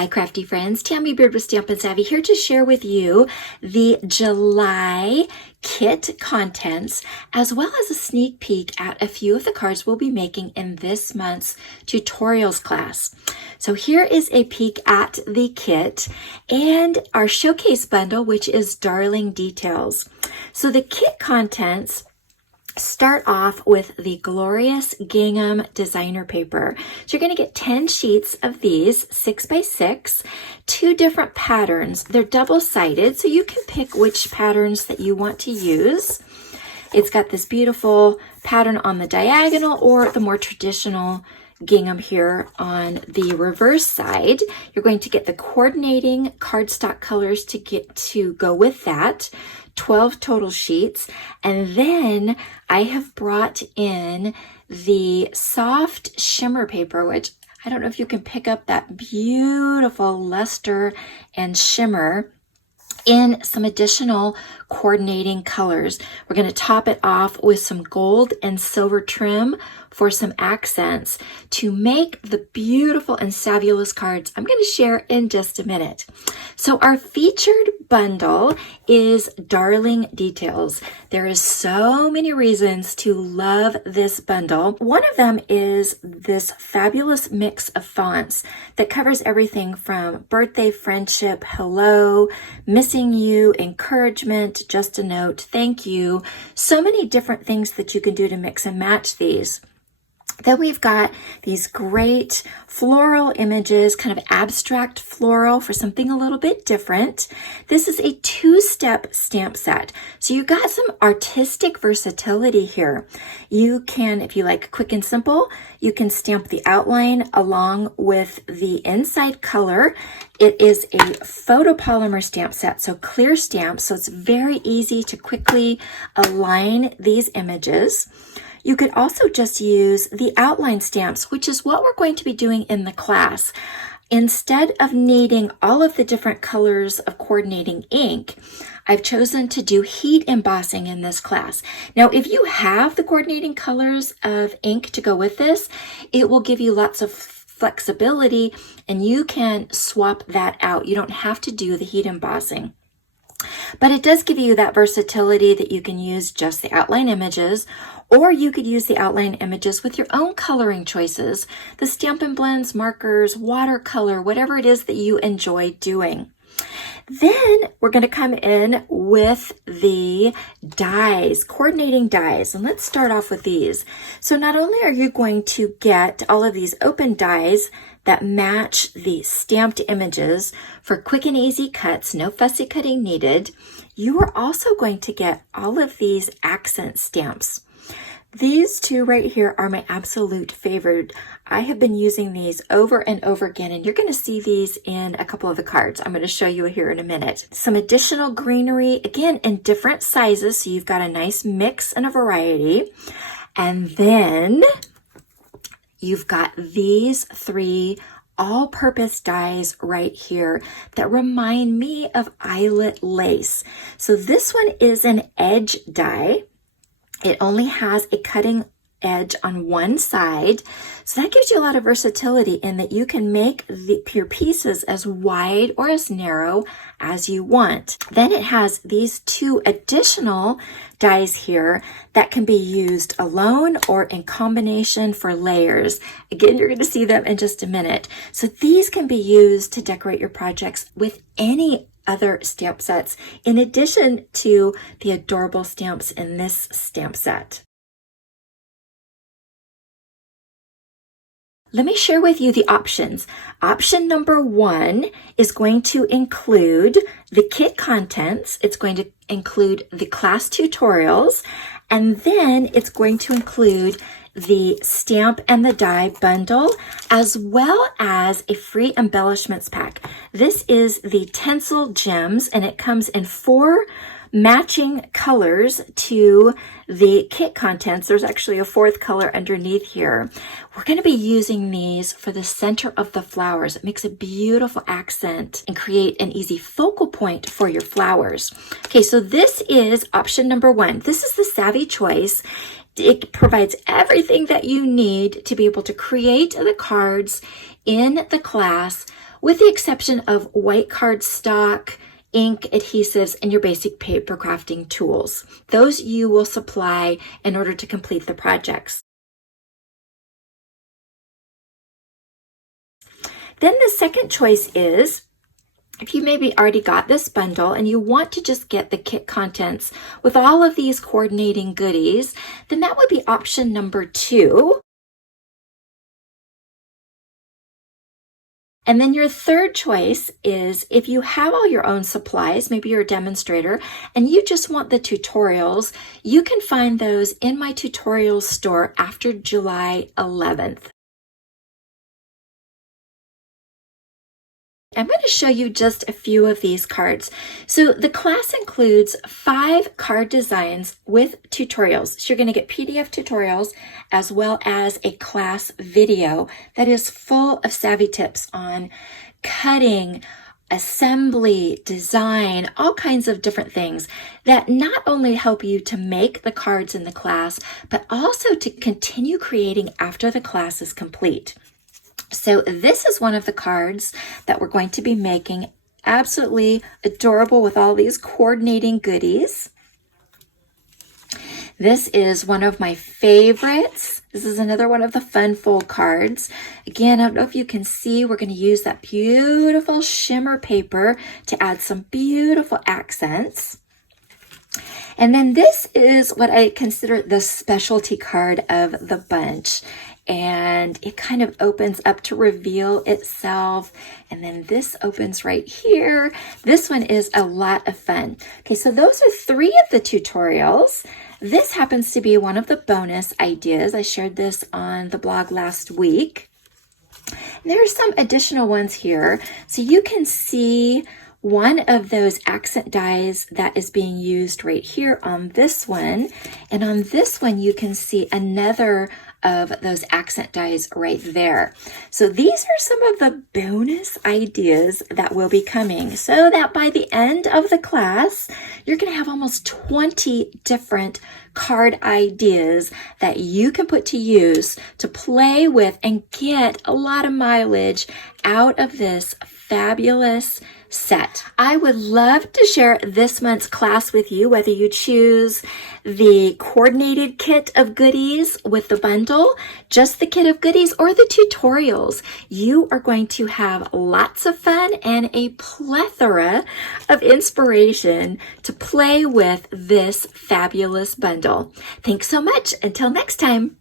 Hi crafty friends, Tammy Beard with Stampin' Savvy here to share with you the July kit contents as well as a sneak peek at a few of the cards we'll be making in this month's tutorials class. So here is a peek at the kit and our showcase bundle, which is Darling Details. So the kit contents start off with the glorious gingham designer paper. So you're going to get 10 sheets of these 6x6, 2 different patterns. They're double-sided, so you can pick which patterns that you want to use. It's got this beautiful pattern on the diagonal or the more traditional gingham here on the reverse side. You're going to get the coordinating cardstock colors to go with that. 12 total sheets, and then I have brought in the soft shimmer paper, which I don't know if you can pick up that beautiful luster and shimmer in some additional coordinating colors. We're going to top it off with some gold and silver trim for some accents to make the beautiful and fabulous cards I'm going to share in just a minute. So our featured bundle is Darling Details. There is so many reasons to love this bundle. One of them is this fabulous mix of fonts that covers everything from birthday, friendship, hello, missing you, encouragement, just a note, thank you. So many different things that you can do to mix and match these. Then we've got these great floral images, kind of abstract floral for something a little bit different. This is a 2-step stamp set. So you got some artistic versatility here. You can, if you like quick and simple, you can stamp the outline along with the inside color. It is a photopolymer stamp set, so clear stamps, so it's very easy to quickly align these images. You could also just use the outline stamps, which is what we're going to be doing in the class. Instead of needing all of the different colors of coordinating ink, I've chosen to do heat embossing in this class. Now, if you have the coordinating colors of ink to go with this, it will give you lots of flexibility and you can swap that out. You don't have to do the heat embossing. But it does give you that versatility that you can use just the outline images, or you could use the outline images with your own coloring choices, the Stampin' Blends, markers, watercolor, whatever it is that you enjoy doing. Then we're going to come in with the dies, coordinating dies, and let's start off with these. So not only are you going to get all of these open dies that match the stamped images for quick and easy cuts, no fussy cutting needed, you are also going to get all of these accent stamps. These two right here are my absolute favorite. I have been using these over and over again, and you're going to see these in a couple of the cards I'm going to show you here in a minute. Some additional greenery, again, in different sizes, so you've got a nice mix and a variety. And then you've got these 3 all-purpose dies right here that remind me of eyelet lace. So this one is an edge die. It only has a cutting edge on one side. So that gives you a lot of versatility in that you can make your pieces as wide or as narrow as you want. Then it has these 2 additional dies here that can be used alone or in combination for layers. Again, you're going to see them in just a minute. So these can be used to decorate your projects with any other stamp sets, in addition to the adorable stamps in this stamp set. Let me share with you the options. Option number 1 is going to include the kit contents. It's going to include the class tutorials, and then it's going to include the stamp and the die bundle, as well as a free embellishments pack. This is the Tinsel Gems, and it comes in 4 matching colors to the kit contents. There's actually a 4th color underneath here. We're going to be using these for the center of the flowers. It makes a beautiful accent and create an easy focal point for your flowers. Okay, so this is option number 1. This is the Savvy choice. It provides everything that you need to be able to create the cards in the class with the exception of white cardstock, ink, adhesives, and your basic paper crafting tools. Those you will supply in order to complete the projects. Then the second choice is, if you maybe already got this bundle and you want to just get the kit contents with all of these coordinating goodies, then that would be option number 2. And then your third choice is, if you have all your own supplies, maybe you're a demonstrator, and you just want the tutorials, you can find those in my tutorials store after July 11th. I'm going to show you just a few of these cards. So the class includes 5 card designs with tutorials. So you're going to get PDF tutorials as well as a class video that is full of savvy tips on cutting, assembly, design, all kinds of different things that not only help you to make the cards in the class, but also to continue creating after the class is complete. So this is one of the cards that we're going to be making. Absolutely adorable with all these coordinating goodies. This is one of my favorites. This is another one of the fun fold cards. Again, I don't know if you can see, we're going to use that beautiful shimmer paper to add some beautiful accents. And then this is what I consider the specialty card of the bunch. And it kind of opens up to reveal itself. And then this opens right here. This one is a lot of fun. Okay, so those are 3 of the tutorials. This happens to be one of the bonus ideas. I shared this on the blog last week. And there are some additional ones here. So you can see one of those accent dies that is being used right here on this one. And on this one, you can see another of those accent dies right there. So these are some of the bonus ideas that will be coming, so that by the end of the class, you're going to have almost 20 different card ideas that you can put to use to play with and get a lot of mileage out of this fabulous set. I would love to share this month's class with you, whether you choose the coordinated kit of goodies with the bundle, just the kit of goodies, or the tutorials. You are going to have lots of fun and a plethora of inspiration to play with this fabulous bundle. Thanks so much. Until next time.